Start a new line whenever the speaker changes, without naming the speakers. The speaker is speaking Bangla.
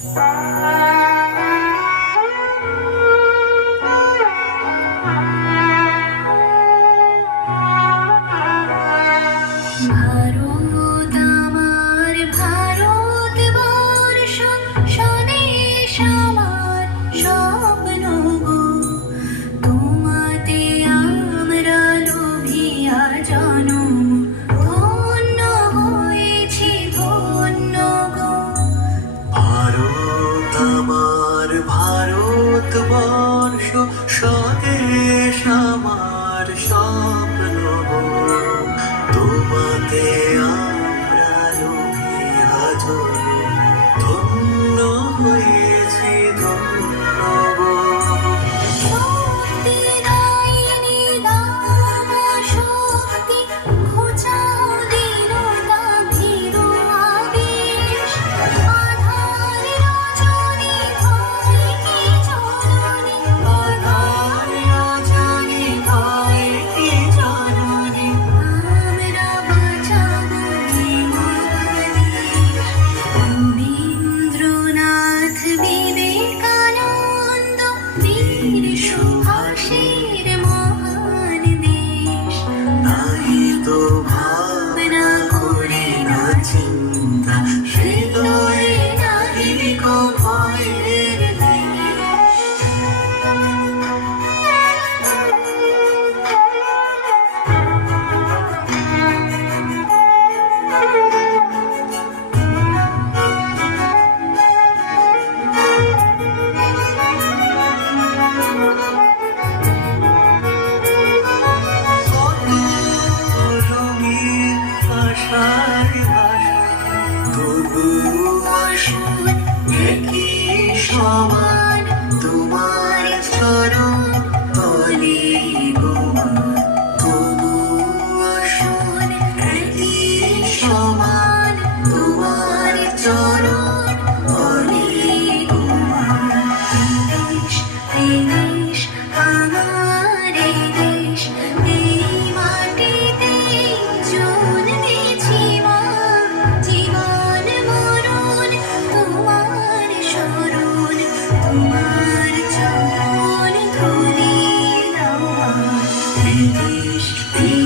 fire. ভারতবর্ষ স্বদেশ আমার স্বপ্ন তোমাতে আমরা জন ধন্য
হয়ে 情感。谁？You.